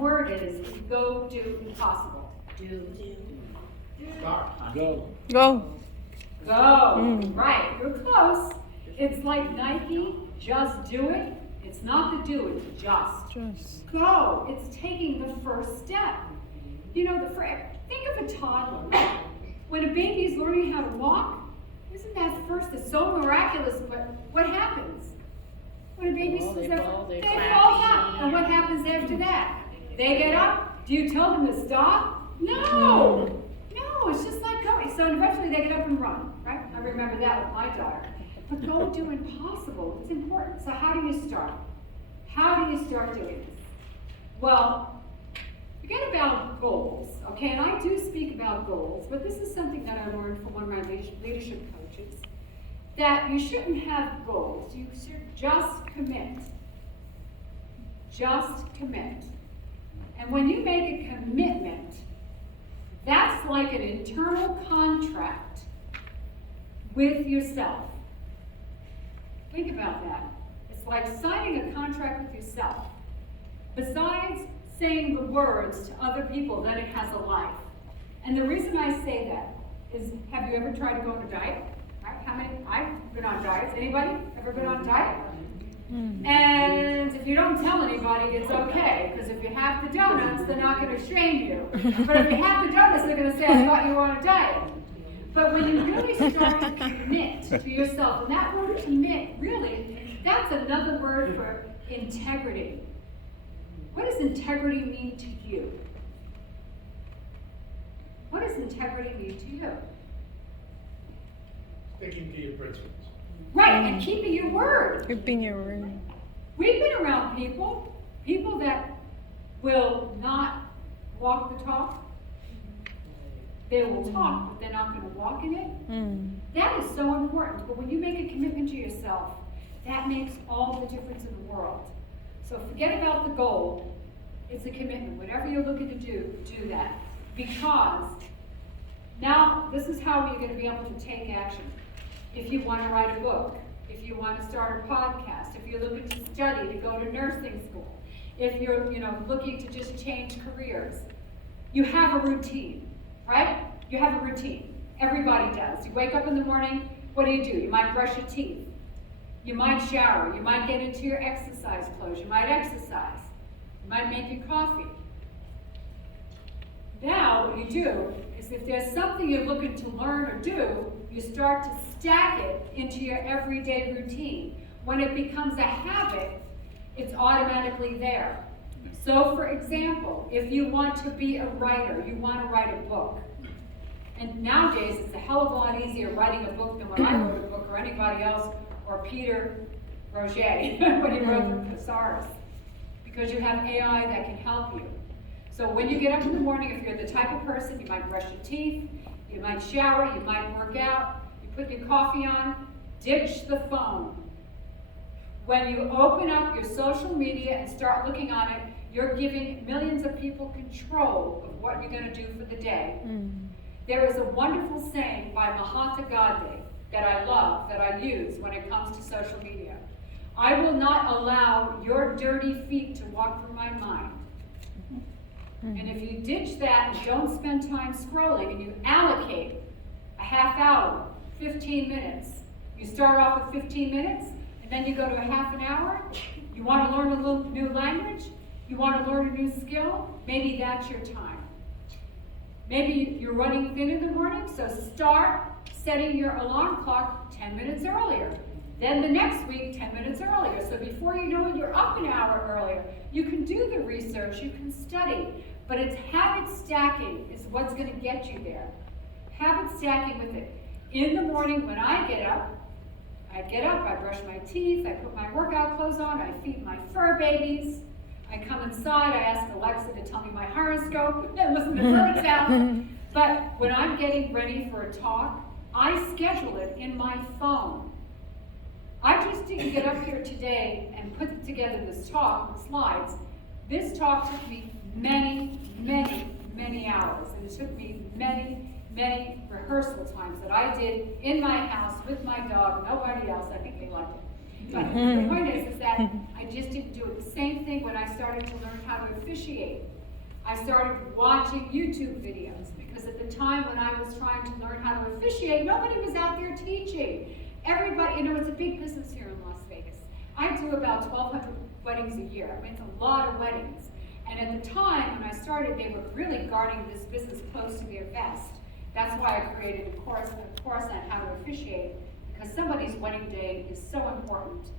word is go do impossible. Do. Start. Go. Go. Right, you're close. It's like Nike, just do it. It's not the do, it's just. Go. It's taking the first step. You know, think of a toddler. When a baby is learning how to walk, isn't that first? It's so miraculous, but what happens? When a baby They fall down. And what happens after that? They get up. Do you tell them to stop? No. No, it's just like going. So eventually they get up and run, right? I remember that with my daughter. But go do impossible. It's important. So how do you start? How do you start doing this? Well, forget about goals, okay? And I do speak about goals, but this is something that I learned from one of my leadership coaches, that you shouldn't have goals. You should just commit. Just commit. And when you make a commitment, that's like an internal contract with yourself. Think about that. It's like signing a contract with yourself. Besides saying the words to other people that it has a life. And the reason I say that is, have you ever tried to go on a diet? Right? How many? I've been on diets. Anybody ever been on a diet? And if you don't tell anybody, it's okay, because if you have the donuts, they're not going to shame you. But if you have the donuts, they're going to say, I thought you were on a diet. But when you really start to commit to yourself, and that word commit, really, that's another word for integrity. What does integrity mean to you? What does integrity mean to you? Sticking to your principles. Right, and keeping your word. Keeping your word. We've been around people that will not walk the talk. They will talk, but they're not going to walk in it. That is so important. But when you make a commitment to yourself, that makes all the difference in the world. So forget about the goal. It's a commitment. Whatever you're looking to do, do that. Because now this is how you're going to be able to take action. If you want to write a book, if you want to start a podcast, if you're looking to study, to go to nursing school, if you're looking to just change careers, you have a routine, right? You have a routine. Everybody does. You wake up in the morning, what do? You might brush your teeth. You might shower. You might get into your exercise clothes. You might exercise. You might make your coffee. Now, what you do is if there's something you're looking to learn or do, you start to stack it into your everyday routine. When it becomes a habit, it's automatically there. So, for example, if you want to be a writer, you want to write a book. And nowadays, it's a hell of a lot easier writing a book than when I wrote a book or anybody else, or Peter Roger when he wrote the Thesaurus. Because you have AI that can help you. So when you get up in the morning, if you're the type of person, you might brush your teeth, you might shower, you might work out, you put your coffee on, ditch the phone. When you open up your social media and start looking on it, you're giving millions of people control of what you're going to do for the day. There is a wonderful saying by Mahatma Gandhi that I love, that I use when it comes to social media. I will not allow your dirty feet to walk through my mind. And if you ditch that and don't spend time scrolling and you allocate a half hour, 15 minutes, you start off with 15 minutes and then you go to a half an hour, you want to learn a little new language, you want to learn a new skill, maybe that's your time. Maybe you're running thin in the morning, so start setting your alarm clock 10 minutes earlier. Then the next week, 10 minutes earlier. So before you know it, you're up an hour earlier. You can do the research, you can study, but it's habit stacking is what's going to get you there. Habit stacking with it. In the morning when I get up, I brush my teeth, I put my workout clothes on, I feed my fur babies, I come inside, I ask Alexa to tell me my horoscope, and listen to bird sounds. But when I'm getting ready for a talk, I schedule it in my phone. I just didn't get up here today and put together this talk with slides. This talk took me many, many, many hours. And it took me many, many rehearsal times that I did in my house with my dog, nobody else. I think they liked it. But the point is that I just didn't do it. The same thing when I started to learn how to officiate. I started watching YouTube videos because at the time when I was trying to learn how to officiate, nobody was out there teaching. Everybody, it's a big business here in Las Vegas. I do about 1,200 weddings a year. I mean, it's a lot of weddings. And at the time when I started, they were really guarding this business close to their vest. That's why I created a course on how to officiate, because somebody's wedding day is so important.